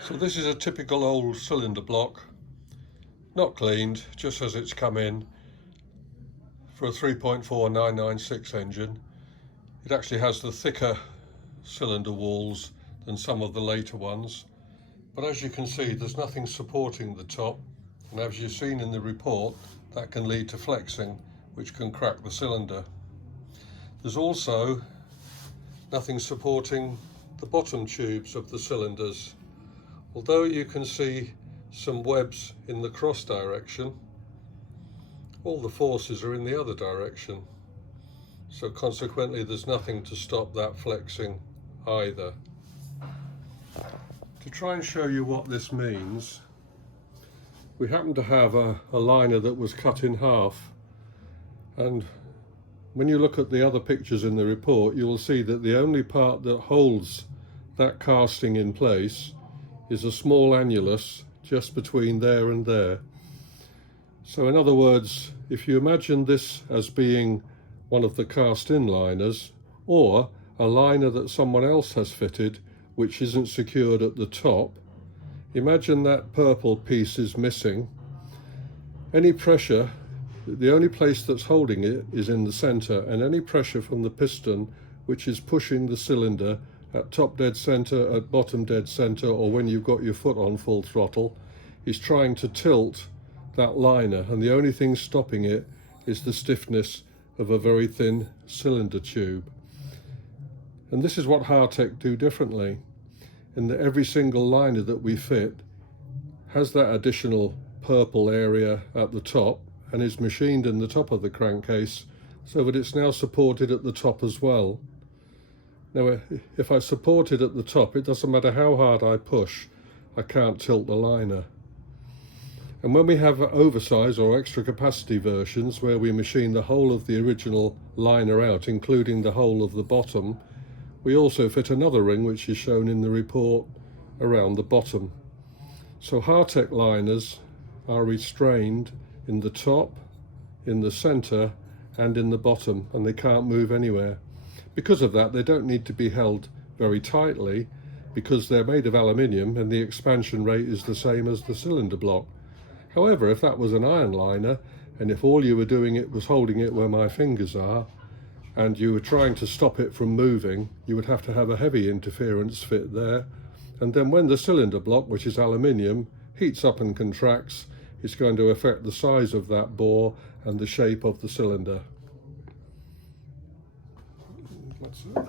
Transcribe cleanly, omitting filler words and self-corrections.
So this is a typical old cylinder block, not cleaned, just as it's come in, for a 3.4996 engine. It actually has the thicker cylinder walls than some of the later ones, but as you can see there's nothing supporting the top, and as you've seen in the report, that can lead to flexing, which can crack the cylinder. There's also nothing supporting the bottom tubes of the cylinders. Although you can see some webs in the cross direction, all the forces are in the other direction. So consequently there's nothing to stop that flexing either. To try and show you what this means, we happen to have a liner that was cut in half, and when you look at the other pictures in the report, you will see that the only part that holds that casting in place is a small annulus just between there and there. So in other words, if you imagine this as being one of the cast-in liners, or a liner that someone else has fitted which isn't secured at the top, imagine that purple piece is missing. Any pressure, the only place that's holding it is in the center, and any pressure from the piston which is pushing the cylinder at top dead center, at bottom dead center, or when you've got your foot on full throttle, is trying to tilt that liner, and the only thing stopping it is the stiffness of a very thin cylinder tube. And this is what Hartec do differently, in that every single liner that we fit has that additional purple area at the top and is machined in the top of the crankcase so that it's now supported at the top as well. Now, if I support it at the top, it doesn't matter how hard I push, I can't tilt the liner. And when we have oversize or extra capacity versions where we machine the whole of the original liner out, including the whole of the bottom, we also fit another ring, which is shown in the report, around the bottom. So Hartec liners are restrained in the top, in the center, and in the bottom, and they can't move anywhere. Because of that, they don't need to be held very tightly, because they're made of aluminium and the expansion rate is the same as the cylinder block. However, if that was an iron liner, and if all you were doing it was holding it where my fingers are, and you were trying to stop it from moving, you would have to have a heavy interference fit there. And then when the cylinder block, which is aluminium, heats up and contracts, it's going to affect the size of that bore and the shape of the cylinder. That's it.